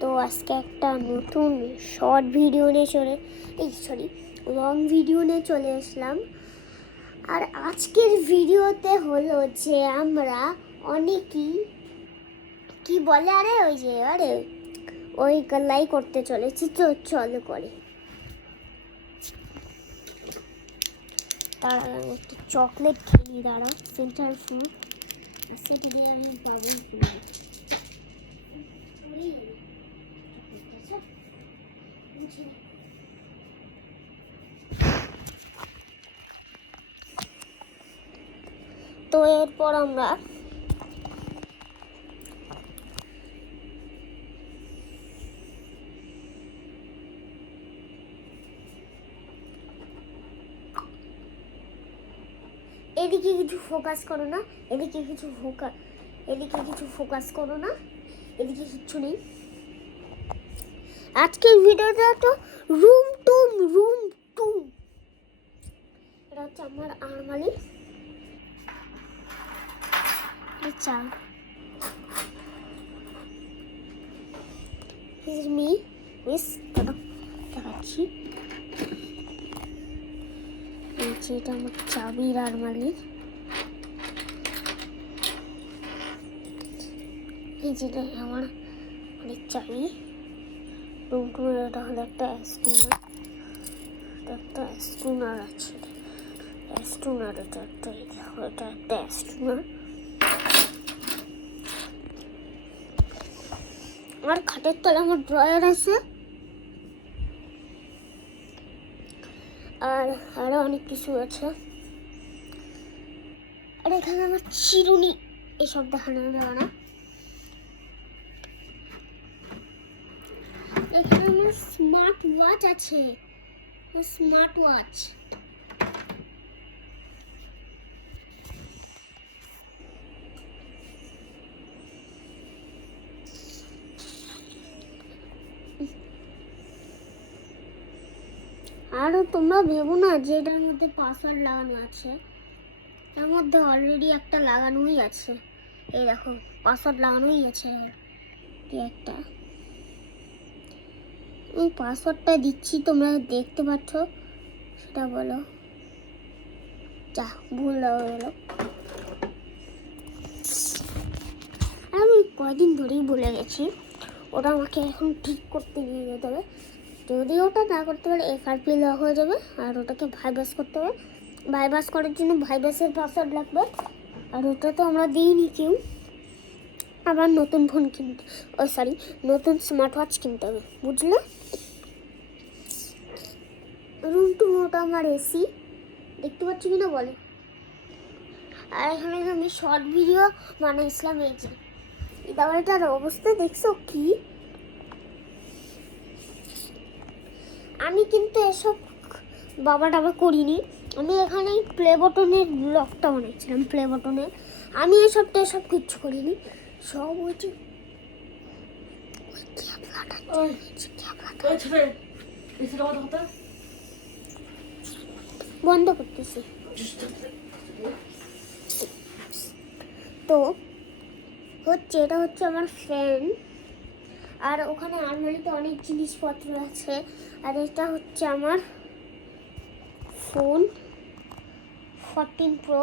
তো আজকে একটা নতুন শর্ট ভিডিও নিয়ে লং ভিডিও নিয়ে চলে আসলাম। আর আজকের ভিডিওতে হলো যে আমরা অনেকেই কি বলে ওই গল্লাই করতে চলেছি। তো চলো করি। তার একটু চকলেট খেয়ে দাঁড়া সেন্টার ফুড সেটি দিয়ে আমি পাগল কিনি। তো এরপর আমরা এদিকে কিছু ফোকাস করো না, এদিকে কিছু ফোকাস করো না, এদিকে কিচ্ছু নেই। আজকের ভিডিওটা তো রুম টুম এটা হচ্ছে আমার আরমালি। আচ্ছা মি দেখাচ্ছি। এটা আমার চাবির আরমালি। এই যেটা আমার অনেক চাবি। রুম টুমের এটা হলো একটা স্টুনার আছে। এটা একটা স্টুনার। আমার খাটের তলায় আমার ড্রয়ার আছে, আর আরো অনেক কিছু আছে। আর এখানে আমার চিরুনি, এসব দেখানো যাবে না। এখানে আমার স্মার্ট ওয়াচ আছে, আরও তোমরা ভেবো না যে এটার মধ্যে পাসওয়ার্ড লাগানো আছে। তার মধ্যে অলরেডি একটা লাগানোই আছে। এই দেখো পাসওয়ার্ড লাগানোই আছে একটা। এই পাসওয়ার্ডটা দিচ্ছি, তোমরা দেখতে পাচ্ছ, সেটা বলো। যা ভুল দেওয়া গেলো। আমি কয়দিন ধরেই বলে গেছি, ওটা আমাকে এখন ঠিক করতে নিয়ে যেতে হবে। যদি ওটা না করতে পারে FRP লক হয়ে যাবে, আর ওটাকে ভাইবাস করতে হবে। ভাইবাস করার জন্য ভাইবাসের পাসওয়ার্ড লাগবে, আর ওটা তো আমরা দিইনি কেউ। আবার নতুন ফোন কিনতে, নতুন স্মার্ট ওয়াচ কিনতে হবে, বুঝলে? রুম টু ওটা আমার এসি, দেখতে পাচ্ছি কিনা বলে। আর এখানে আমি শর্ট ভিডিও বানাইছিলাম। এই যে দাবাটার অবস্থা দেখছো কি? আমি কিন্তু এসব বাবা করিনি। আমি এখানে প্লে বটনের ব্লগটা বানাইছিলাম, প্লে বটনের। আমি এসব কিচ্ছু করিনি। সব হচ্ছে বন্ধ করতেছি। তো এটা হচ্ছে আমার ফ্যান, আর ওখানে আলমারিতে অনেক জিনিসপত্র আছে। আর এটা হচ্ছে আমার ফোন 14 Pro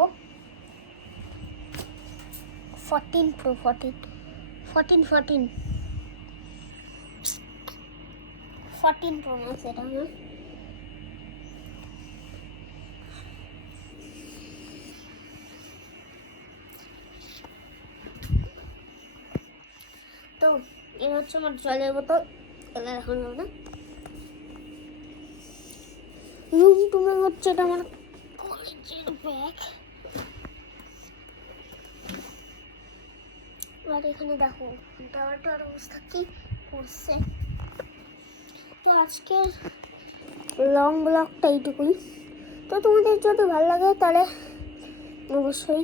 Max। এটা আমার তো এই হচ্ছে আমার জলের বোতল। এখন না রুম টুমে হচ্ছে এটা আমার কলেজের ব্যাগ। আর এখানে দেখো টাওয়ারটার অবস্থা কি করছে। তো আজকের লং ব্লগটা এইটুকুই। তো তোমাদের যদি ভালো লাগে তাহলে অবশ্যই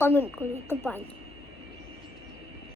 কমেন্ট করো। তো বাই।